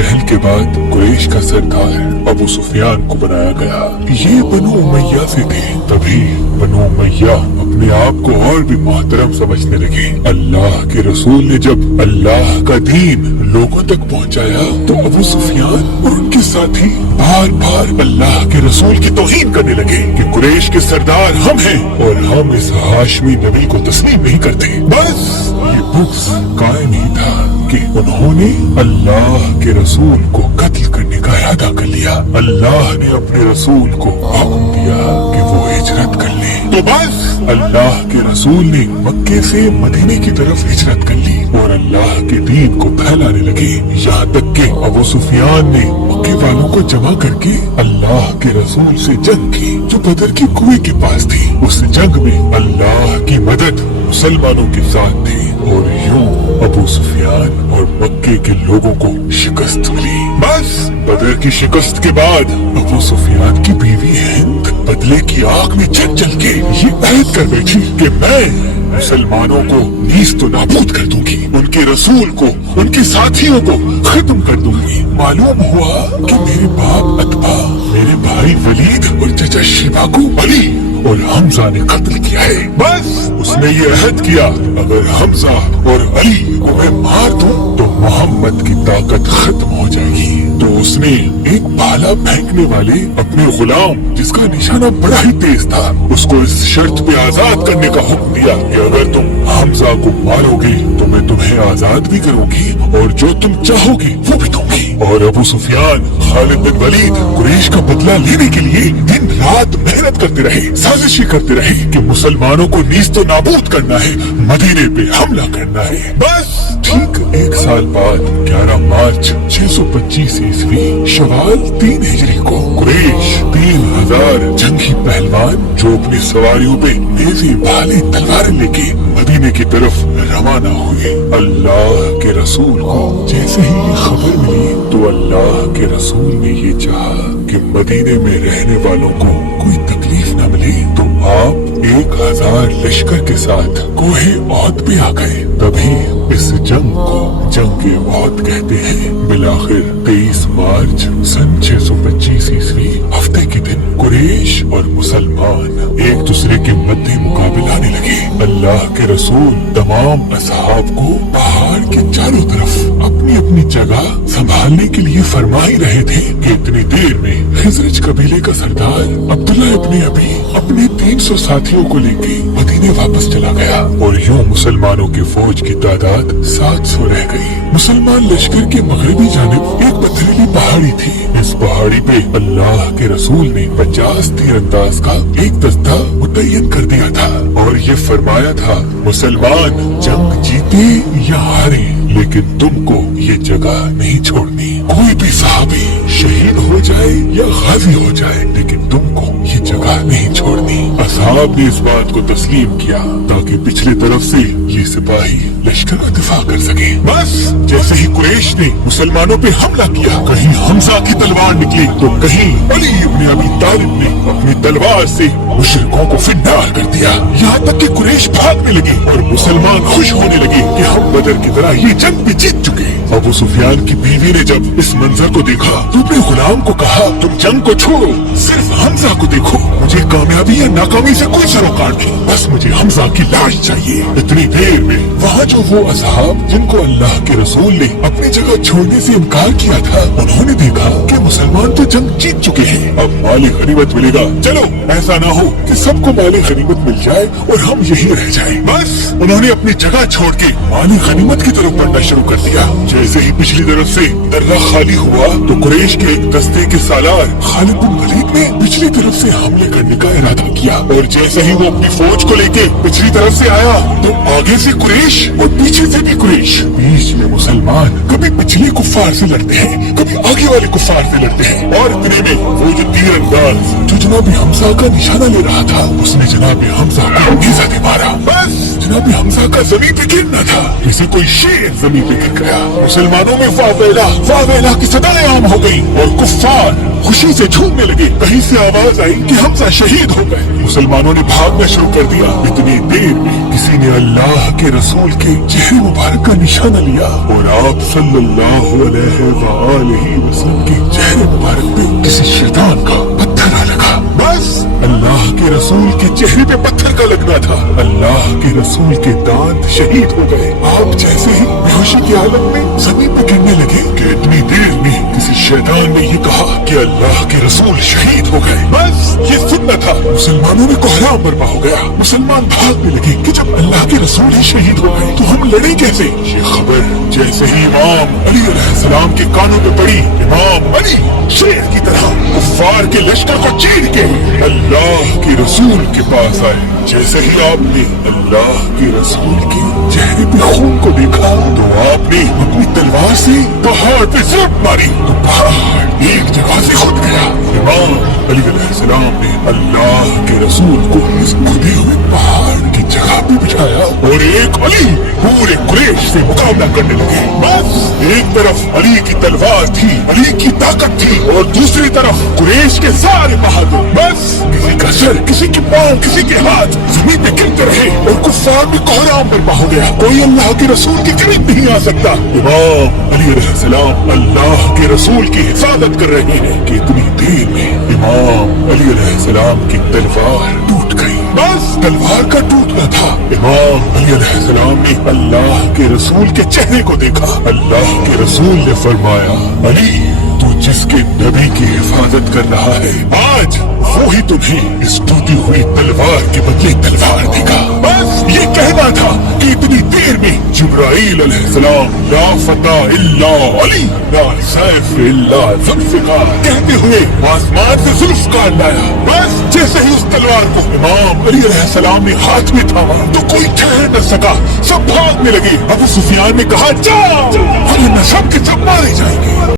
जहल के बाद कुरैश का सरदार अबू सुफियान को बनाया गया। ये बनु उमैया से थे। तभी बनु उमैया अपने आप को और भी मोहतरम समझने लगे। अल्लाह के रसूल ने जब अल्लाह का दीन लोगों तक पहुंचाया तो अबू सुफियान और उनके साथी बार बार अल्लाह के रसूल की तौहीन करने लगे कि कुरैश के सरदार हम हैं और हम इस हाशमी नबी को तस्लीम नहीं करते। बस ये बुग़्ज़ कायम ही था कि उन्होंने अल्लाह के रसूल को कत्ल करने का इरादा कर लिया। अल्लाह ने अपने रसूल को हुक्म दिया कि वो हिजरत कर ले। तो बस अल्लाह के रसूल ने मक्के से मदीने की तरफ हिजरत कर ली और अल्लाह के दीन को फैलाने लगे। यहाँ तक कि अबू सुफियान ने मक्के वालों को जमा करके अल्लाह के रसूल से जंग की जो बदर की कुएं के पास थी। उस जंग में अल्लाह की मदद मुसलमानों के साथ थी और यूं अबू सुफियान और मक्के के लोगों को शिकस्त मिली। बस बदर की शिकस्त के बाद अबू सुफियान की बीवी हिंद बदले की आग में जल के ये अहद कर बैठी कि मैं मुसलमानों को नीज़ तो नाबूद कर दूंगी, उनके रसूल को, उनके साथियों को खत्म कर दूंगी। मालूम हुआ कि मेरे बाप अतबा, मेरे भाई वलीद और चचा शेबा को अली और हमजा ने कत्ल किया है। बस उसने ये अहद किया अगर हमजा और अली को मैं मार दूं तो मोहम्मद की ताकत खत्म हो जाएगी। तो उसने एक भाला फेंकने वाले अपने गुलाम जिसका निशाना बड़ा ही तेज था उसको इस शर्त पे आजाद करने का हुक्म दिया कि अगर तुम हमजा को मारोगे तो मैं तुम्हें आजाद भी करूंगी और जो तुम चाहोगे वो भी दूंगी। और अबू सुफियान, खालिद बिन वलीद कुरैश का बदला लेने के लिए दिन रात मेहनत करते रहे, साजिशें करते रहे कि मुसलमानों को नीज़ तो नाबूद करना है, मदीने पे हमला करना है। बस ठीक एक साल बाद 11 मार्च 625 ईस्वी शवाल 3 हिजरी को कुरैश 3000 जंगी पहलवान जो अपनी सवारियों पे नेज़े, भाले, तलवारें लेके मदीने की तरफ रवाना हुए। अल्लाह के रसूल को जैसे ही ये खबर मिली तो अल्लाह के रसूल ने ये चाहा कि मदीने में रहने वालों को कोई तकलीफ न मिले तो आप 1000 लश्कर के साथ कोहे औद पे आ गए। तभी इस जंग को जंग औद कहते हैं। बिलाखिर 23 मार्च सन 625 ईस्वी हफ्ते के दिन कुरैश और मुसलमान एक दूसरे के मध्य मुकाबले आने लगे। अल्लाह के रसूल तमाम असहाब को पहाड़ के चारों तरफ अपनी अपनी जगह संभालने के लिए फरमा ही रहे थे कि इतनी देर में खिजरज कबीले का सरदार अब्दुल्ला इब्ने अबी अपने 300 साथियों को लेके मदीने वापस चला गया और यूं मुसलमानों की फौज की तादाद 700 रह गई। मुसलमान लश्कर के मगरबी जानिब एक पथरीली पहाड़ी थी। इस पहाड़ी पे अल्लाह के रसूल ने 50 तीरंदाज का एक दस्ता मुतय्यन कर दिया था और ये फरमाया था मुसलमान जंग जीते या हारे लेकिन तुमको ये जगह नहीं छोड़नी। कोई भी सहाबी शहीद हो जाए या गाजी हो जाए लेकिन तुमको ये जगह नहीं छोड़नी। असहाब ने इस बात को तस्लीम किया ताकि पिछली तरफ से ये सिपाही लश्कर का दिफा कर सके। बस जैसे ही कुरैश ने मुसलमानों पे हमला किया, कहीं हमजा की तलवार निकली तो कहीं अली इब्ने अबी तालिब ने अपनी तलवार से मुशरिकों को फिन्नार कर दिया। यहाँ तक कि कुरैश भागने लगे और मुसलमान खुश होने लगे कि हम बदर की तरह ये जंग भी जीत चुके। अबू सुफियान की बीवी ने जब इस मंजर को देखा तो अपने गुलाम को कहा तुम जंग को छोड़ो, सिर्फ हमजा को देखो। मुझे कामयाबी या नाकामी से कोई सरोकार नहीं, बस मुझे हमजा की लाश चाहिए। इतनी देर में वहाँ जो वो असहाब जिनको अल्लाह के रसूल ने अपनी जगह छोड़ने से इनकार किया था उन्होंने देखा कि मुसलमान तो जंग जीत चुके हैं, अब माली गनीमत मिलेगा। चलो ऐसा ना हो कि सबको माली गनीमत मिल जाए और हम यही रह जाए। बस उन्होंने अपनी जगह छोड़ के माली गनीमत की तरफ बढ़ना शुरू कर दिया। जैसे ही पिछली तरफ से दर्रा खाली हुआ तो कुरैश के एक दस्ते के सालार खालिद बिन वलीद ने पिछली तरफ से हमले करने का इरादा किया और जैसे ही वो अपनी फौज को लेके पिछली तरफ से आया तो आगे से कुरैश और पीछे से भी कुरैश। बीच में मुसलमान कभी पिछले कुफ्फार से लड़ते हैं, कभी आगे वाले कुफ्फार से लड़ते हैं और इतने में वो जो तीरंदाज जो जनाब हमजा का निशाना ले रहा था उसने जनाब हमजा को नेज़ा दे मारा। बस जनाब हमजा का जमीन पे गिरना था, जैसे कोई शेर जमीन पे गिर गया। मुसलमानों में वावेला की सदाएं आम हो गई और कुफ्फार खुशी से झूमने लगे। कहीं से आवाज आई कि हमजा शहीद हो गए। मुसलमानों ने भागना शुरू कर दिया। इतनी देर में किसी ने अल्लाह के रसूल के चेहरे मुबारक का निशाना लिया और आप सल्लल्लाहु अलैहि वसल्लम के चेहरे मुबारक पे किसी शैतान का पत्थर आ लगा। बस अल्लाह के रसूल के चेहरे पे पत्थर का लगना था। अल्लाह के रसूल के दांत शहीद हो गए। आप जैसे ही बेहोशी की हालत में जमीन पे गिरने लगे कि इतनी देर में किसी शैतान ने ये कहा कि अल्लाह के रसूल शहीद हो गए। बस ये सुनना था। मुसलमानों में कोहराम बर्पा हो गया। मुसलमान भागने लगे कि जब अल्लाह के रसूल ही शहीद हो गए तो हम लड़े कैसे। ये खबर जैसे ही इमाम अली अलैहिस्सलाम के कानों पे पड़ी, इमाम अली शेर की तरह कुफ्फार के लश्कर को चीर के अल्लाह के रसूल के पास आए। जैसे ही आपने अल्लाह के रसूल के चेहरे पे खून को देखा तो आपने अपनी तलवार से पहाड़ पे ज़रब मारी तो पहाड़ एक जगह से खुद गया। इमाम अली अलैहिस्सलाम ने अल्लाह के रसूल को इस खुदे हुए पहाड़ की जगह पे बिठाया और एक अली पूरे कुरैश से मुकाबला करने लगे। बस एक तरफ अली की तलवार थी, अली की ताकत थी और दूसरी तरफ कुरैश के सारे बहादुर। बस किसी का सर, किसी के पांव, किसी के हाथ जमीन पे गिरते रहे और कुफ्फार में कोहराम बर्पा हो गया। कोई अल्लाह के रसूल के करीब नहीं आ सकता। इमाम अली अलैहिस्सलाम अल्लाह के रसूल की हिफाजत कर रहे हैं कि इतनी देर में इमाम अली अलैहिस्सलाम की तलवार टूट गई। बस तलवार का टूटना था। इमाम अली अलैहिस्सलाम ने अल्लाह के रसूल के चेहरे को देखा। अल्लाह के रसूल ने फरमाया, अली तू जिसके नबी की हिफाजत कर रहा है आज वो ही तुम्हें इस टूटी हुई तलवार के बदले तलवार देगा। बस ये कहना था कि इतनी देर में जिब्राइल अलैहिस्सलाम ला फता इल्ला अली ला सैफ इल्ला जुल्फ़िकार कहते हुए आसमान से जुल्फ़कार लाया। बस जैसे ही उस तलवार को इमाम अली अलैहिस्सलाम ने हाथ में थामा तो कोई ठहर न सका, सब भागने लगे। अबू सुफियान ने कहा जाओ वरना सब के सब मारे जाएंगे।